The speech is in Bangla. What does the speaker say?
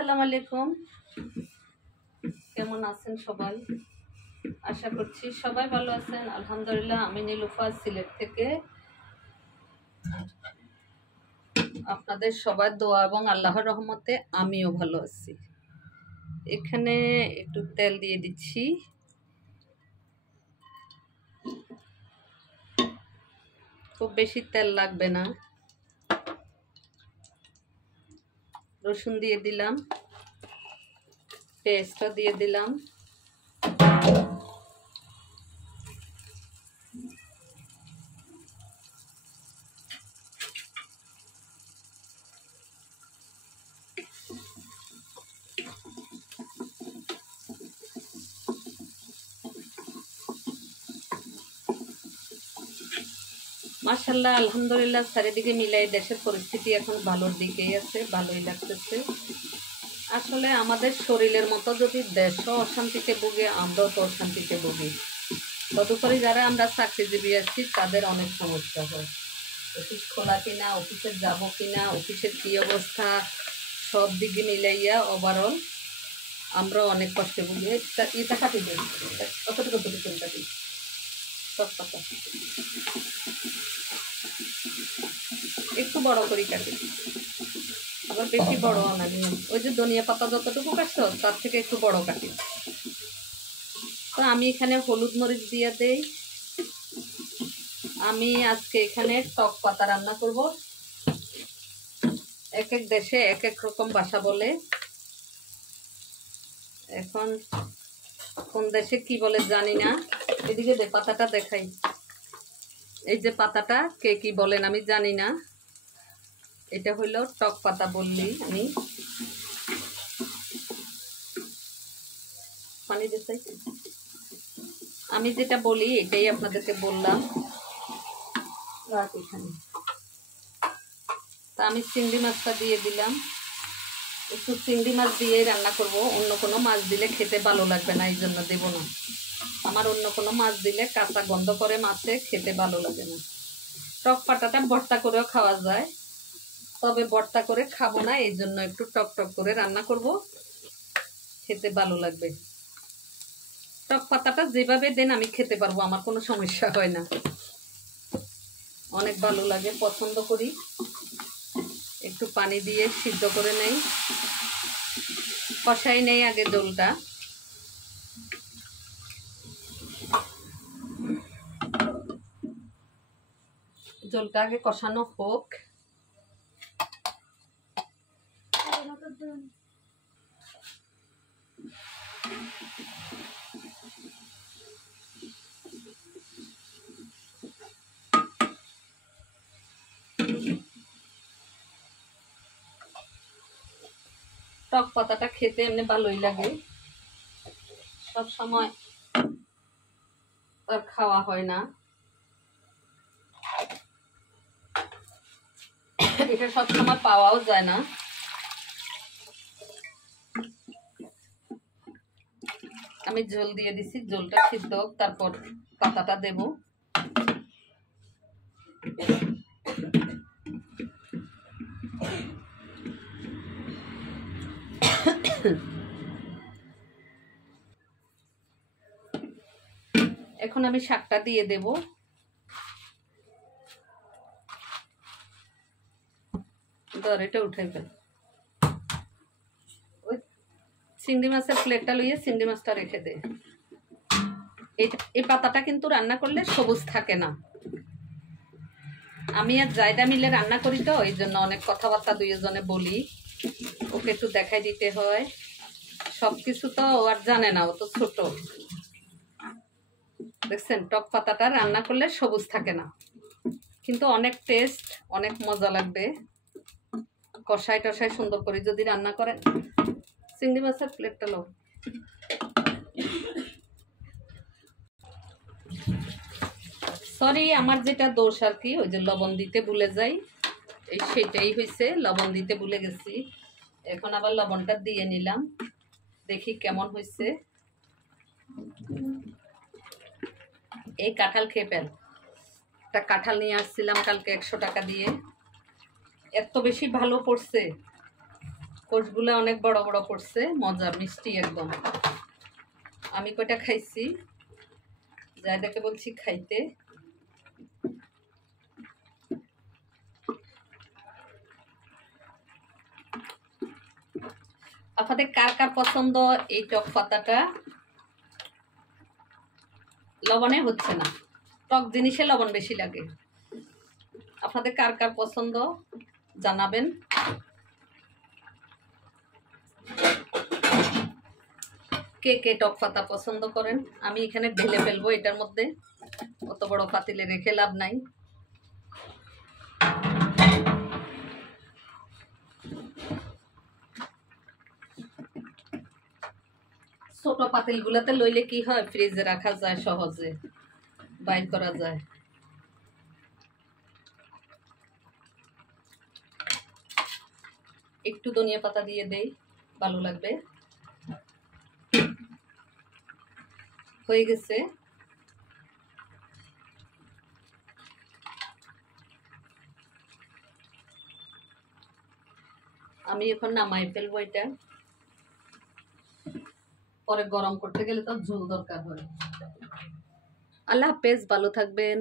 আসসালামু আলাইকুম, কেমন আছেন সবাই? আশা করছি সবাই ভালো আছেন। আলহামদুলিল্লাহ, আমি নীলুফা সিলেট থেকে। আপনাদের সবার দোয়া এবং আল্লাহর রহমতে আমিও ভালো আছি। এখানে একটু তেল দিয়ে দিচ্ছি। খুব বেশি তেল লাগবে না। রসুন দিয়ে দিলাম, পেস্টটা দিয়ে দিলাম। মাশাআল্লাহ, আলহামদুলিল্লাহ, চারিদিকে মিলাই দেশের পরিস্থিতি এখন ভালোর দিকেই আছে, ভালোই লাগতেছে। আসলে আমাদের শরীরের মতো যদি দেশও অশান্তিতে ভুগে, আমরাও তো অশান্তিতে ভুগি। তদুপরি যারা আমরা চাকরিজীবী আছি তাদের অনেক সমস্যা হয়। অফিস খোলা কিনা, অফিসে যাব কিনা, অফিসের কী অবস্থা, সব দিকে মিলাইয়া ওভারঅল আমরা অনেক কষ্টে ভুগি। এটা কাটি দিই, কতটুকু কাটি সব কথা একটু বড় করে কাটি, আবার বেশি বড় না নিয়ম। ওই যে ধনিয়া পাতা যতটুকু কাটছো তার থেকে একটু বড় কাটি। তো আমি এখানে হলুদ মরিচ দিয়ে দেই। আমি আজকে এখানে টক পাতা রান্না করব। এক এক দেশে এক এক রকম ভাষা বলে। এখন কোন দেশে কি বলে জানি না। এদিকে যে পাতাটা দেখাই, এই যে পাতাটা কে কি বলেন আমি জানি না। এটা হইলো টক পাতা বললি আমি। পানি দিতে আমি যেটা বলি এটাই আপনাদেরকে বললাম। এখানে তা আমি চিংড়ি মাছটা দিয়ে দিলাম। একটু চিংড়ি মাছ দিয়ে রান্না করব, অন্য কোনো মাছ দিলে খেতে ভালো লাগবে না, এই জন্য দেবো না। আমার অন্য কোনো মাছ দিলে কাঁচা গন্ধ করে মাছে, খেতে ভালো লাগে না। টক পাতাটা ভর্তা করেও খাওয়া যায়, তবে ভর্তা করে খাবো না, এই জন্য একটু টক টক করে রান্না করব, খেতে ভালো লাগবে। টক পাতাটা যেভাবে দেন আমি খেতে পারবো, আমার কোনো সমস্যা হয় না, অনেক ভালো লাগে, পছন্দ করি। একটু পানি দিয়ে সিদ্ধ করে নেই, কষাই নেই আগে ঝোলটা। ঝোলটা আগে কষানো হোক। টক পাতাটা খেতে এমনি ভালোই লাগে, সব সময় আর খাওয়া হয় না। এটা সব সময় পাওয়াও যায় না। আমি ঝোল দিয়ে দিছি, ঝোলটা সিদ্ধ হোক, তারপর পাতাটা দেব। এখন আমি শাকটা দিয়ে দেব। এটা উঠে গেল। ওই চিংড়ি মাছের প্লেটটা লইয়ে চিংড়ি মাছটা রেখে দে। এই পাতাটা কিন্তু রান্না করলে সবুজ থাকে না। আমি আর জায়দা মিলে রান্না করি, তো এই জন্য অনেক কথাবার্তা দুইজনে বলি, ওকে একটু দেখাই দিতে হয়। সবকিছু তো ও আর জানে না, ও তো ছোট। দেখছেন, টক পাতাটা রান্না করলে সবুজ থাকে না, কিন্তু অনেক টেস্ট, অনেক মজা লাগবে। কষাই টসাই সুন্দর করে যদি রান্না করেন। চিংড়ি মাছের প্লেটটা লো। সরি, আমার যেটা দোষ আর কি, ওই যে লবণ দিতে ভুলে যাই, সেটাই হয়েছে, লবণ দিতে ভুলে গেছি। এখন আবার লবণটা দিয়ে নিলাম, দেখি কেমন হয়েছে। এই কাঁঠাল খেয়ে পেন, একটা কাঁঠাল নিয়ে আসছিলাম কালকে 100 টাকা দিয়ে, এত বেশি ভালো পড়ছে, কোষগুলো অনেক বড় বড় করছে, মজা মিষ্টি একদম। আমি কয়টা খাইছি, যাই দেখে বলছি খাইতে। আপনাদের কার কার পছন্দ এই টক পাতাটা? লবণে হচ্ছে না, টক জিনিসে লবণ বেশি লাগে। আপনাদের কার কার পছন্দ জানাবেন। কে কে টক পাতা পছন্দ করেন? আমি এখানে ঢেলে ফেলবো এটার মধ্যে, অত বড় পাতিলে রেখে লাভ নাই। ছোট পাতিলগুলোতে লইলে কি হয়, ফ্রিজে রাখা যায়, সহজে বাইর করা যায়। একটু ধনিয়া পাতা দিয়ে দেই, ভালো লাগবে। হয়ে গেছে। আমি এখন নামাই ফেলবো এটা, পরে গরম করতে গেলে তো ঝোল দরকার হয়। আল্লাহ হাফেজ, ভালো থাকবেন।